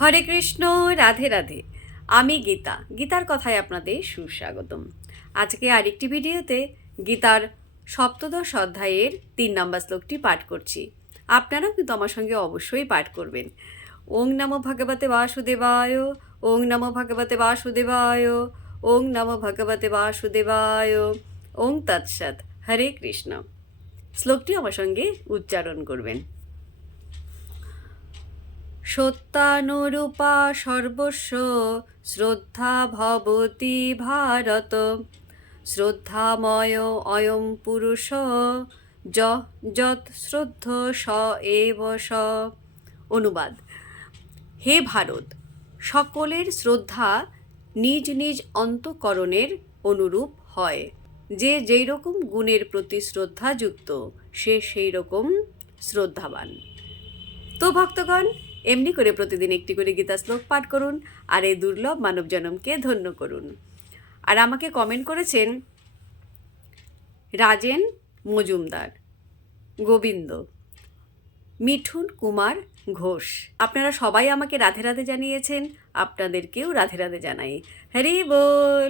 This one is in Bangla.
হরে কৃষ্ণ, রাধে রাধে। আমি গীতা, গীতার কথায় আপনাদের সুস্বাগতম। আজকে আরেকটি ভিডিওতে গীতার সপ্তদশ অধ্যায়ের 3 নম্বর শ্লোকটি পাঠ করছি। আপনারাও কিন্তু আমার সঙ্গে অবশ্যই পাঠ করবেন। ওং নমো ভগবতে বাসুদেবায়, ওং নমো ভগবতে বাসুদেবায়, ওং নমো ভগবতে বাসুদেবায়, ওং তৎসৎ। হরে কৃষ্ণ। শ্লোকটি আমার সঙ্গে উচ্চারণ করবেন। সত্যানুরূপা সর্বস্ব শ্রদ্ধা ভবতি ভারত, শ্রদ্ধাময় অয়ং পুরুষ যৎ শ্রদ্ধ স এব স। অনুবাদ: হে ভারত, সকলের শ্রদ্ধা নিজ নিজ অন্তঃকরণের অনুরূপ হয়। যে যেই রকম গুণের প্রতি শ্রদ্ধাযুক্ত, সে সেই রকম শ্রদ্ধাবান। তো ভক্তগণ, এমনি করে প্রতিদিন একটি করে গীতা শ্লোক পাঠ করুন আর এই দুর্লভ মানব জনমকে ধন্য করুন। আর আমাকে কমেন্ট করেছেন রাজেন মজুমদার, গোবিন্দ, মিঠুন কুমার ঘোষ। আপনারা সবাই আমাকে রাধে রাধে জানিয়েছেন, আপনাদেরকেও রাধে রাধে জানাই। হরি বল।